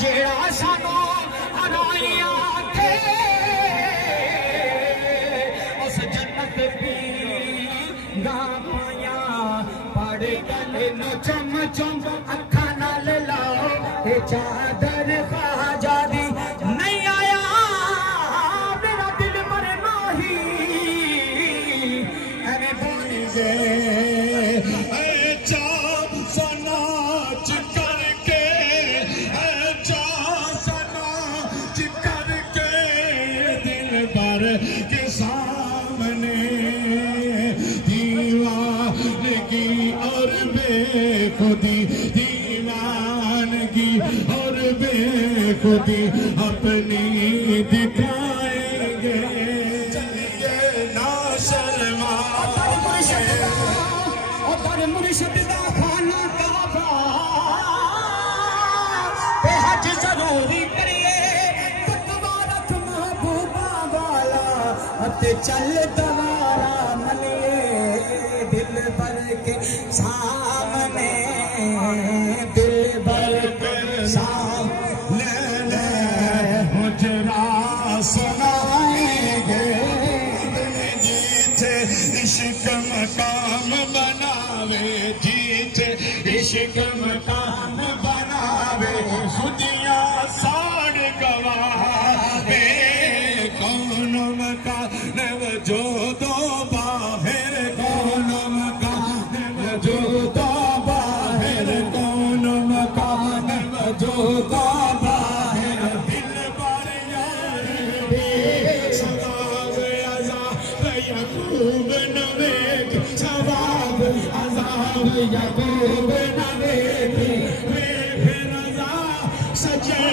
जेड़ा सानू हराइया थे उस जन्नत भी गाया पड़ गले नो चम चम अखा नाल लाओ ते चादर ख्वाजा दी नहीं आया मेरा दिल मरना ही अरे बोल गए के सामने दीवानगी और बेखुदी दीवानगी और बेखुदी अपनी दिखाएंगे चलिए ना शर्मा और मुर्शिद दा खाना काबा ते हज जरूरी करिए चल दवारा मनिए दिल भर के सामने दिल भर के सामने हुजरा सुनाएंगे जीते इश्क मकाम बनावे जीते इश्क मकाम बनावे खुदिया साड़ गवावे कौन मकान जो दो बाहर कौन मकान जो दो बाहर कौन मकान जो दो बाहर दिल पर यार सवाब अज़ाब यकूब नवे सवाब अज़ाब यकूब नवे फिर रज़ा सजे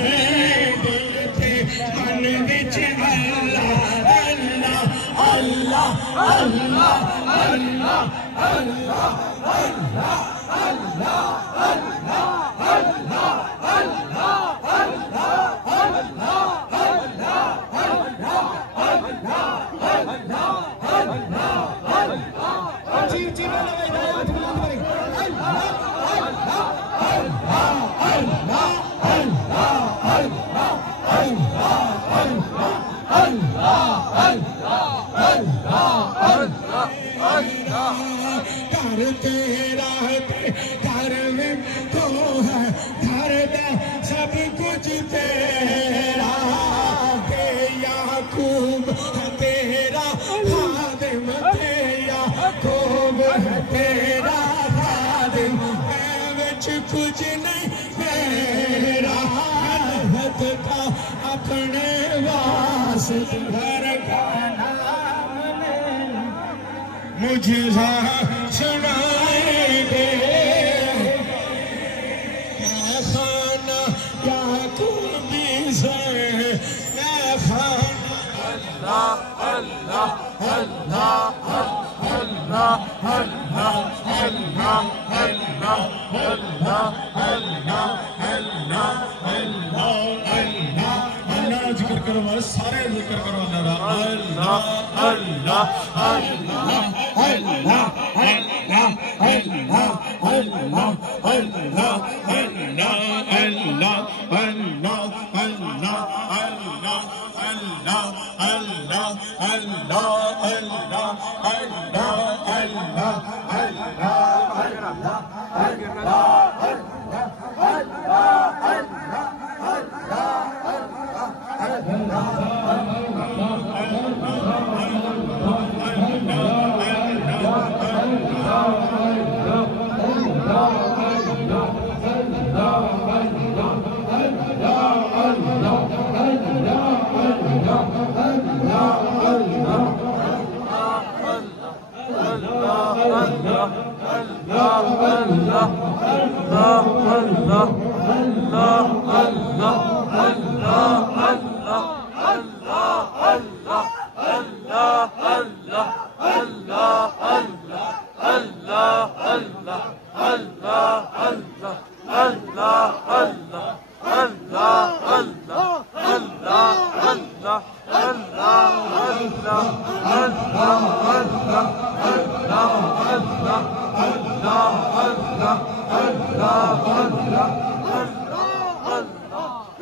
दिल थे मन विच अल्लाह अल्लाह अल्लाह अल्लाह अल्लाह अल्लाह अल्लाह अल्लाह अल्लाह अल्लाह अल्लाह अल्लाह अल्लाह अल्लाह अल्लाह अल्लाह अल्लाह जी जी अल्लाह अल्लाह अल्लाह अल्लाह अल्लाह अल्लाह अल्लाह घर तेरा घर में तो है घर दा सब कुछ तेरा ते याकूब तेरा खादिम ते याकूब तेरा खादिम मैं विच कुछ नहीं मेरा हथ का अपने वास्ते घर का मुझे सुनाएंगे मैं खाना याकूबी से मैं खाना अल्लाह अल्लाह अल्लाह अल्लाह अल्लाह अल्लाह अल्लाह अल्लाह अल्लाह अल्लाह अल्लाह अल्लाह अल्लाह जिक्र करो सारे जिक्र करो अल्लाह अल्लाह अल्लाह अल्लाह अल्लाह अल्लाह अल्लाह अल्लाह अल्लाह अल्लाह अल्लाह अल्लाह अल्लाह अल्लाह अल्लाह अल्लाह अल्लाह अल्लाह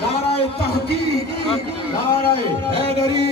नाराए तहकीक, नाराए हैदरी,